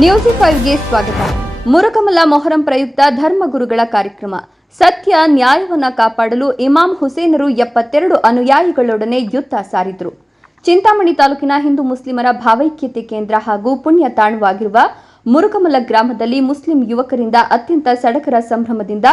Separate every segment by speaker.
Speaker 1: ನ್ಯೂಸಿ ಫೈವ್ಗೆ ಸ್ವಾಗತ. ಮುರಕಮಲ ಮೊಹರಂ ಪ್ರಯುಕ್ತ ಧರ್ಮಗುರುಗಳ ಕಾರ್ಯಕ್ರಮ. ಸತ್ಯ ನ್ಯಾಯವನ್ನ ಕಾಪಾಡಲು ಇಮಾಂ ಹುಸೇನರು ಎಪ್ಪತ್ತೆರಡು ಅನುಯಾಯಿಗಳೊಡನೆ ಯುದ್ಧ ಸಾರಿದ್ರು. ಚಿಂತಾಮಣಿ ತಾಲೂಕಿನ ಹಿಂದೂ ಮುಸ್ಲಿಮರ ಭಾವೈಕ್ಯತೆ ಕೇಂದ್ರ ಹಾಗೂ ಪುಣ್ಯ ತಾಣವಾಗಿರುವ ಮುರುಕಮಲ ಗ್ರಾಮದಲ್ಲಿ ಮುಸ್ಲಿಂ ಯುವಕರಿಂದ ಅತ್ಯಂತ ಸಡಕರ ಸಂಭ್ರಮದಿಂದ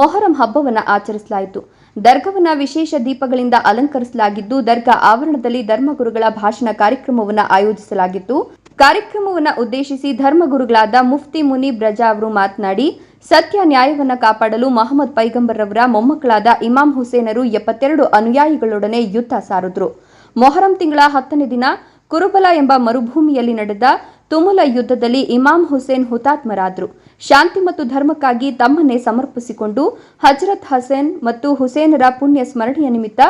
Speaker 1: ಮೊಹರಂ ಹಬ್ಬವನ್ನು ಆಚರಿಸಲಾಯಿತು. ದರ್ಗವನ್ನ ವಿಶೇಷ ದೀಪಗಳಿಂದ ಅಲಂಕರಿಸಲಾಗಿದ್ದು, ದರ್ಗಾ ಆವರಣದಲ್ಲಿ ಧರ್ಮಗುರುಗಳ ಭಾಷಣ ಕಾರ್ಯಕ್ರಮವನ್ನು ಆಯೋಜಿಸಲಾಗಿತ್ತು. ಕಾರ್ಯಕ್ರಮವನ್ನು ಉದ್ದೇಶಿಸಿ ಧರ್ಮಗುರುಗಳಾದ ಮುಫ್ತಿ ಮುನಿ ಬ್ರಜಾ ಅವರು ಮಾತನಾಡಿ, ಸತ್ಯ ನ್ಯಾಯವನ್ನು ಕಾಪಾಡಲು ಮಹಮ್ಮದ್ ಪೈಗಂಬರ್ ರವರ ಮೊಮ್ಮಕ್ಕಳಾದ ಇಮಾಂ ಹುಸೇನರು ಎಪ್ಪತ್ತೆರಡು ಅನುಯಾಯಿಗಳೊಡನೆ ಯುದ್ಧ ಸಾರಿದ್ರು. ಮೊಹರಂ ತಿಂಗಳ ಹತ್ತನೇ ದಿನ ಕುರುಬಲ ಎಂಬ ಮರುಭೂಮಿಯಲ್ಲಿ ನಡೆದ ತುಮುಲ ಯುದ್ಧದಲ್ಲಿ ಇಮಾಮ್ ಹುಸೇನ್ ಹುತಾತ್ಮರಾದರು. ಶಾಂತಿ ಮತ್ತು ಧರ್ಮಕ್ಕಾಗಿ ತಮ್ಮನ್ನೇ ಸಮರ್ಪಿಸಿಕೊಂಡು ಹಜರತ್ ಹಸೇನ್ ಮತ್ತು ಹುಸೇನರ ಪುಣ್ಯ ಸ್ಮರಣೆಯ ನಿಮಿತ್ತ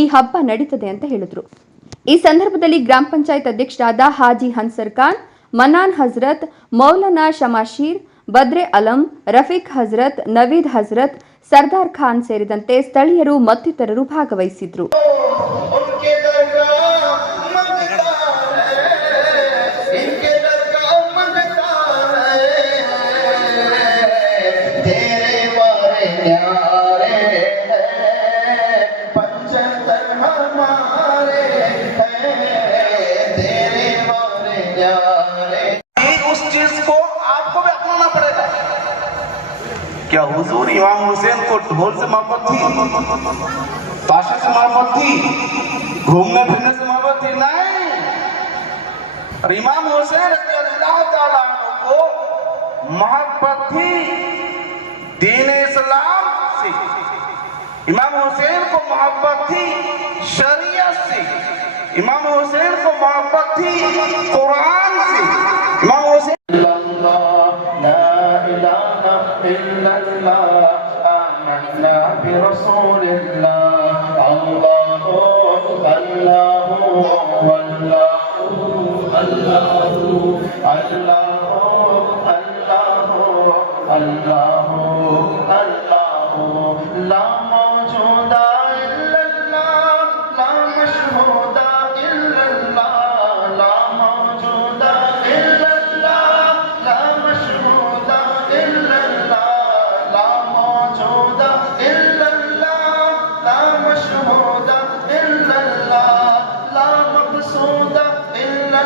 Speaker 1: ಈ ಹಬ್ಬ ನಡೀತದೆ ಅಂತ ಹೇಳಿದ್ರು. ಈ ಸಂದರ್ಭದಲ್ಲಿ ಗ್ರಾಮ ಪಂಚಾಯತ್ ಅಧ್ಯಕ್ಷರಾದ ಹಾಜಿ ಹನ್ಸರ್ ಖಾನ್, ಮನಾನ್ ಹಜರತ್, ಮೌಲನಾ ಶಮಾಶೀರ್, ಬದ್ರೆ ಅಲಂ, ರಫೀಕ್ ಹಜರತ್, ನವೀದ್ ಹಜರತ್, ಸರ್ದಾರ್ ಖಾನ್ ಸೇರಿದಂತೆ ಸ್ಥಳೀಯರು ಮತ್ತಿತರರು ಭಾಗವಹಿಸಿದ್ರು
Speaker 2: Yeah. उस चीज़ को आपको भी अपनाना पड़ेगा। क्या हुजूर इमाम हुसैन को ढोल से मोहब्बत थी ताशा से मोहब्बत थी घूमने फिरने से मोहब्बत थी नहीं। और इमाम हुसैन को मोहब्बत थी दीन इस्लाम से। इमाम हुसैन को मोहब्बत थी शरीयत से। इमाम हुसैन को मोहब्बत थी कुरान से इमाम हुसैन برسول الله الله الله الله الله الله الله لا موجود الصوت إلا